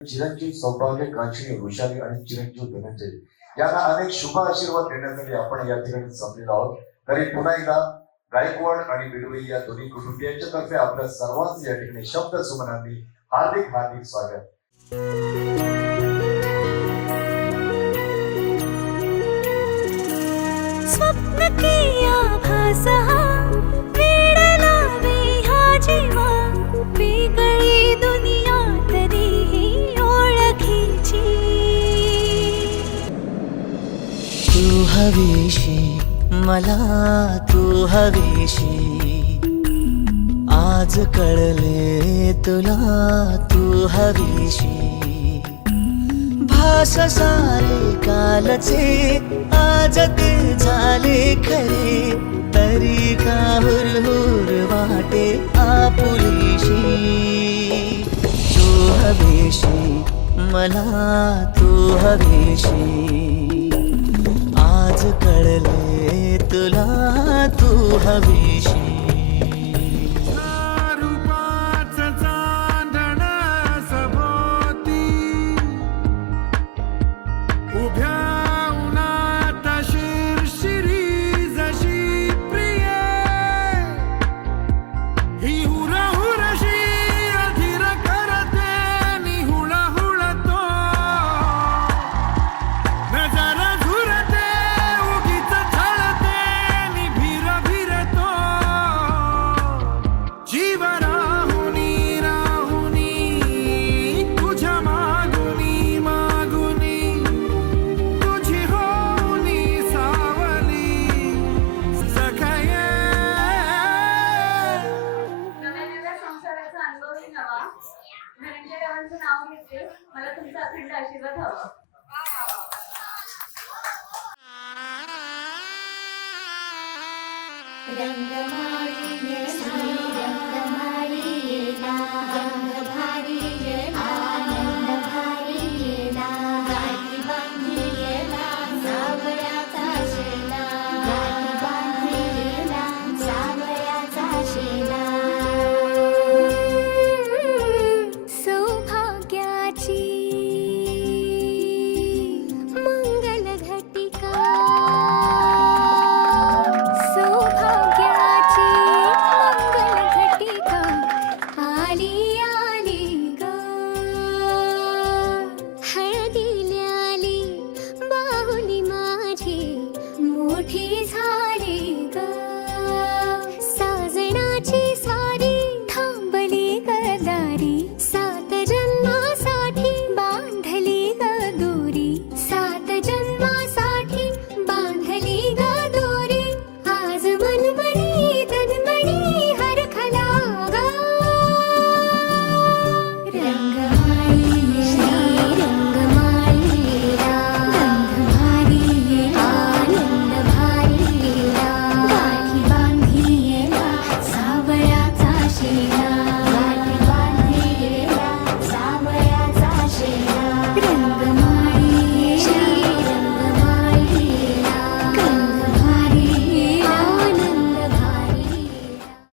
चिरंजीव सौभाग्य कांचनी वृषाली आणि चिरंजीव धनंजय यांना अनेक शुभ आशीर्वाद देण्यासाठी आपण या ठिकाणी जमलेलो आहोत. तरी पुन्हा एकदा गायकवाड आणि बिडवे या दोन्ही कुटुंबियांच्या तर्फे आपल्या सर्वांचे या ठिकाणी शब्द सुमनांनी हार्दिक हार्दिक स्वागत. स्वप्न की आभास वेडला हा जीवा वेगळी दुनिया तरीही ओळखीची. तू हवीशी मला तू हवीशी आज कळले तुला तू हवीशी भास सारे कालचे आज ते झाले खरे तरी का हुरहुर वाटे आपुलीशी. तू हवीशी मला तू हवीशी आज कळले तुला तू हवीशी. नाव घेते. मला तुमचा अखंड आशीर्वाद हवा. रंग